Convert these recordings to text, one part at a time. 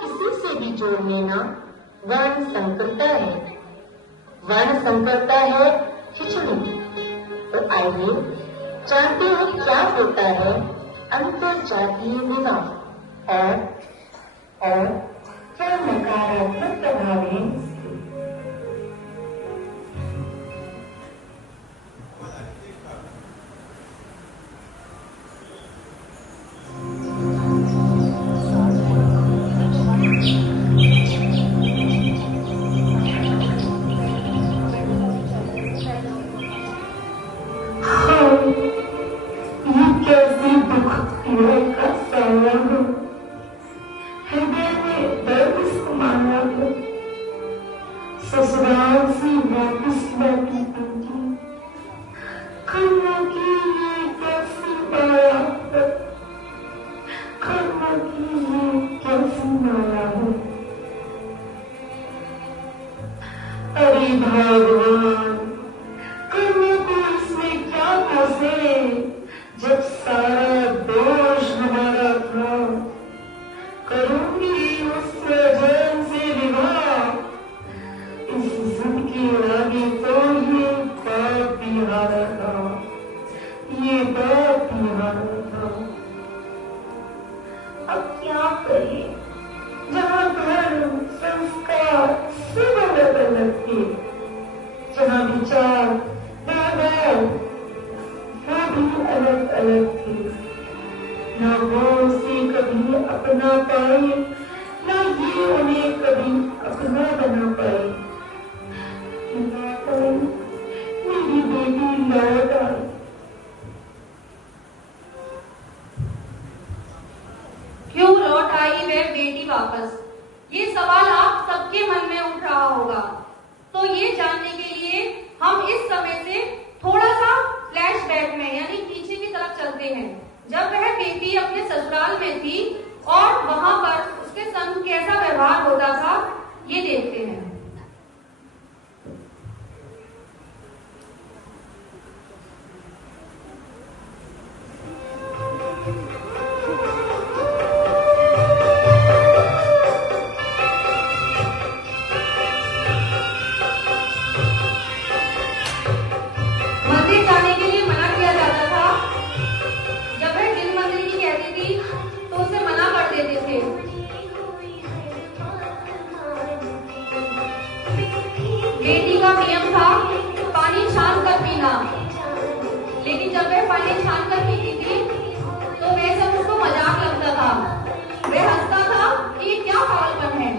किसी से भी जोड़ लेना वर्ण संकरता है। वर्ण संकरता है खिचड़ी। तो आइए जानते हैं क्या होता है अंतर जातीय विवाह और क्या नकारात्मक प्रभाव है इसके। ससुराल से वापस लौटी बेटी, खन्ना की ये कैसी माया है, खन्ना की ये कैसी माया है। अरे भगवान, खन्ना को इसमें क्या फंसे जब सारा दोष हमारा था। करूंगी उससे जैन से विवाह, इस जिंदगी आगे तो ये बाप भी हारा था, ये बाप भी हारा था। अब क्या करें जहाँ धर्म संस्कार सब अलग अलग थे, जहाँ विचार व्यवहार वो भी अलग अलग थे। न वो उसे कभी अपना पाए, न ये उन्हें कभी अपना बना पाए। मेरी बेटी लौट आई। क्यों लौट आई वह बेटी वापस? ये सवाल आप सबके मन में उठ रहा होगा। तो ये जानने के लिए हम इस समय से थोड़ा सा फ्लैशबैक में यानी पीछे की तरफ चलते हैं, जब वह बेटी अपने ससुराल में थी और वहां पर उसके संग कैसा व्यवहार होता था, ये देखते हैं। मंदिर जाने के लिए मना किया जाता था। जब वह जिन मंदिर की कहती थी तो उसे मना कर देते थे। बेटी का नियम था पानी छान कर पीना, लेकिन जब वह पानी छान कर पीती थी तो वह सब उसको मजाक लगता था। वह हंसता था कि ये क्या पागलपन है।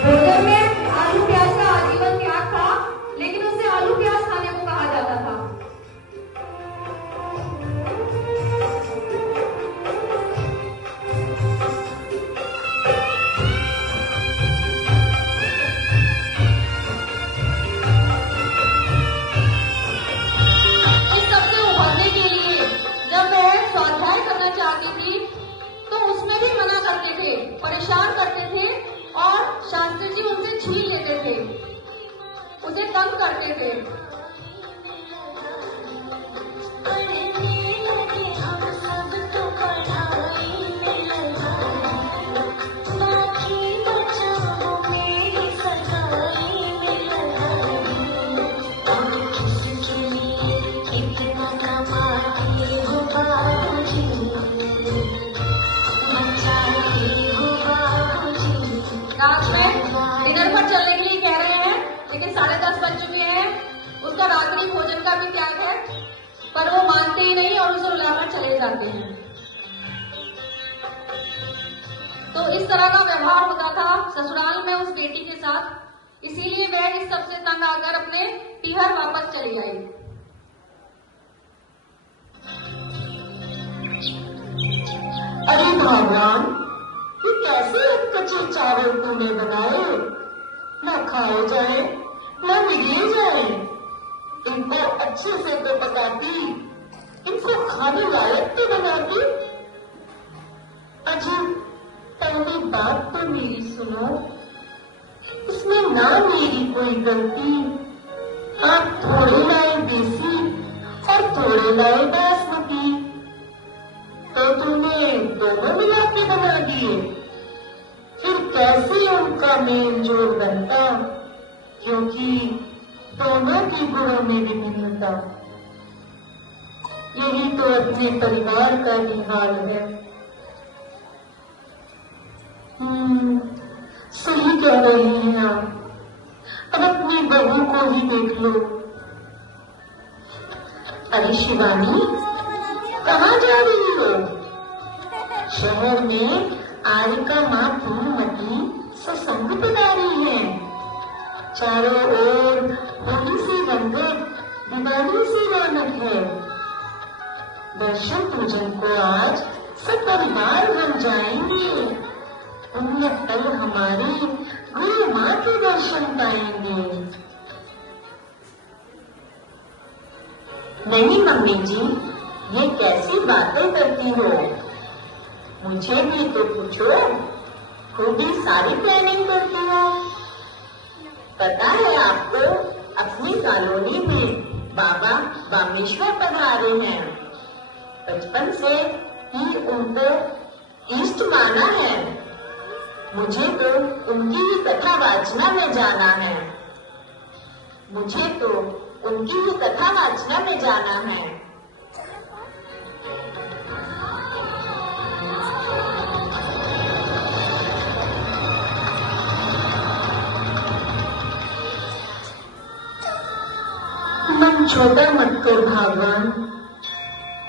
भोजन में आलू प्याज का आजीवन त्याग था, लेकिन उसे आलू प्याज खाने को कहा जाता था। इस सबसे उभरने के लिए जब वह स्वाध्याय करना चाहती थी तो उसमें भी मना करते थे, परेशान करते थे और शास्त्री जी उनसे छीन लेते थे, उसे तंग करते थे। रात में डिनर पर चलने के लिए कह रहे हैं, लेकिन 10:30 बज चुके हैं। उसका रात्रि भोजन का भी त्याग है, पर वो मानते ही नहीं और उसे रुलाकर चले जाते हैं। तो इस तरह का व्यवहार होता था ससुराल में उस बेटी के साथ। इसीलिए वह इस सबसे तंग आकर अपने पीहर वापस चली आई। अरे भगवान, ये कैसे कच्चे चावल तूने बनाए, न खाए जाए न मिले जाए। इनको अच्छे से तो पकाती, इनको खाने लायक तो बनाती। अजी पहली बात तो मेरी सुनो, इसमें ना मेरी कोई गलती। आप थोड़े लाए देसी और थोड़े लाए बासमती, तो तुमने दोनों मिला के बना दिए। फिर कैसे उनका मेल जोल बनता, क्योंकि दोनों की गुणों में विभिन्नता। यही तो अपने परिवार का भी हाल है। सही कह रही हैं आप। अब अपनी बहू को ही देख लो। अरे शिवानी, कहाँ जा रही हो? शहर में आरिका माँ पूर्णमती सत्संग बना रही है। चारों ओर होली सी रंगत, दिवाली सी रौनक है। दर्शन पूजन को आज सपरिवार हम जाएंगे। उन्हें कल हमारी गुरु माँ के दर्शन पाएंगे। नहीं मम्मी जी, ये कैसी बातें करती हो? मुझे भी तो पूछो, खुद ही सारी प्लानिंग करती हो। पता है आपको, अपनी कॉलोनी में बाबा बामेश्वर पधारे हैं। बचपन से ही उनको इष्ट माना है। मुझे तो उनकी ही कथा वाचना में जाना है। मन छोटा मत कर भगवान,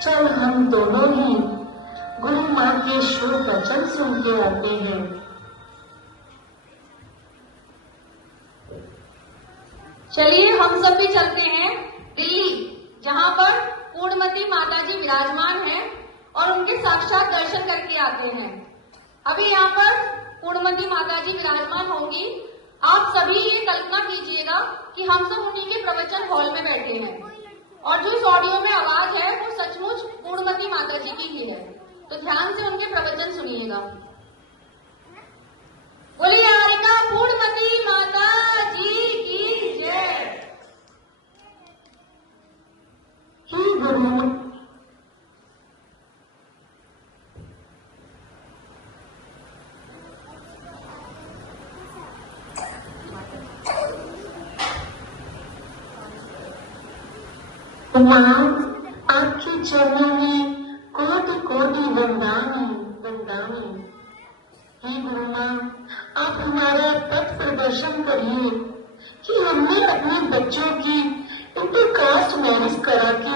चल हम दोनों ही गुरु माँ के शुभ वचन सुन के आते हैं। चलिए हम सब भी चलते हैं दिल्ली, जहाँ पर पूर्णमती माता जी विराजमान हैं और उनके साक्षात दर्शन करके आते हैं। अभी यहाँ पर पूर्णमती माता जी विराजमान होंगी। आप सभी ये कल्पना कीजिएगा कि हम सब उन्हीं के प्रवचन हॉल में बैठे हैं और जो इस ऑडियो में आवाज है वो सचमुच पूर्णमती माता जी की ही है। तो ध्यान से उनके प्रवचन सुनिएगा। बोलिए आरिका पूर्णमती माता जी की जय। माँ, आपके चरणों में कोटि कोटि वंदनाएं। हे गुरु माँ, आप हमारा पथ प्रदर्शन करिए कि हमने अपने बच्चों की इंटरकास्ट मैरिज करा के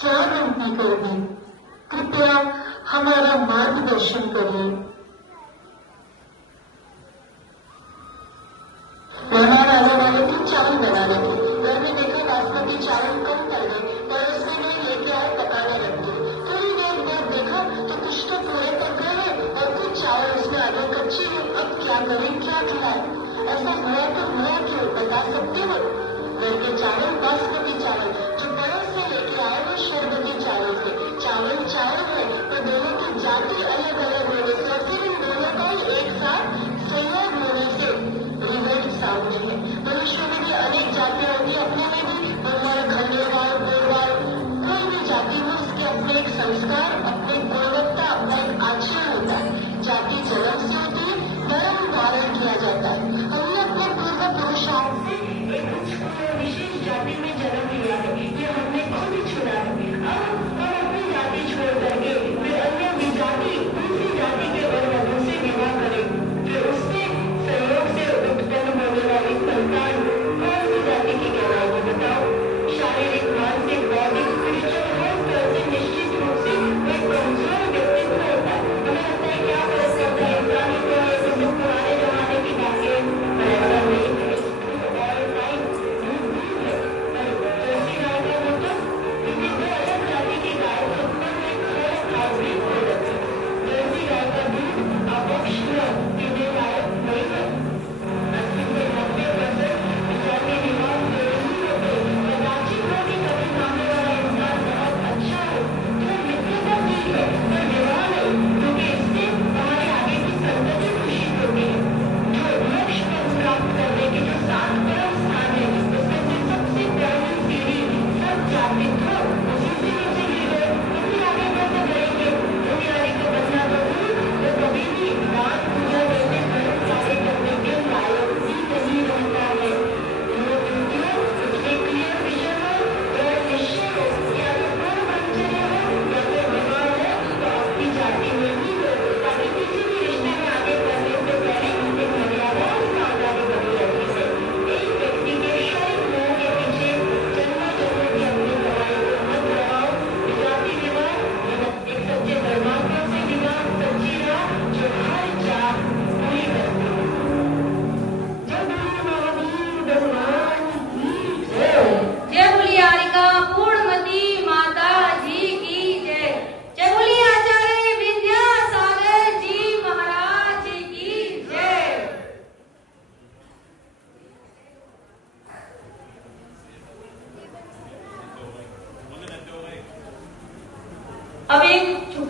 क्या गलती कर दी। कृपया हमारा मार्गदर्शन करिए। राजा वाले थे चावल बना रहे थे, घर में देखा बासमती चावल कम कर गए, पड़ोसी में लेके आए पकाने लगते। थोड़ी देर बाद देखा तो कुछ तो पूरे पक गए हैं और कुछ चावल उसमें आगे कच्चे हैं। अब क्या करें, क्या खिलाएं? ऐसा हुआ तो हुआ क्यों, बता सकते हो? घर के चावल बासमती चावल, जो पड़ोस से लेके आए वो शरबती चावल थे। चावल चावल है तो दोनों की जाति अलग अलग होने से और फिर इन दोनों का एक साथ संयोग होने से रिवर्ट साउंड है। मनुष्यों में भी अनेक जातियां होती है, अपने में भी बनवाल, खंडेवाल, गोरवाल, कोई भी जाति हो उसके अपने एक संस्कार, अपने गुणवत्ता, अपना एक आचरण होता है। जाति जन्म से होती है, धर्म धारण किया जाता है। हमने अपने पूर्व पुरुषार्थ से एक विशेष जाति में जन्म लिया है, ये हमने खुद ही चुना है। अब हम अपनी जाति छोड़ करके फिर अन्य विजाति दूसरी जाति के वर वधु से विवाह करें, फिर उससे संयोग से उत्पन्न होने वाली संतान कौन सी जाति की कहलाएगी बताओ? शारीरिक, मानसिक, बौद्धिक, स्पिरिचुअल हर स्तर से निश्चित रूप से वे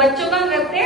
बच्चों का नृत्य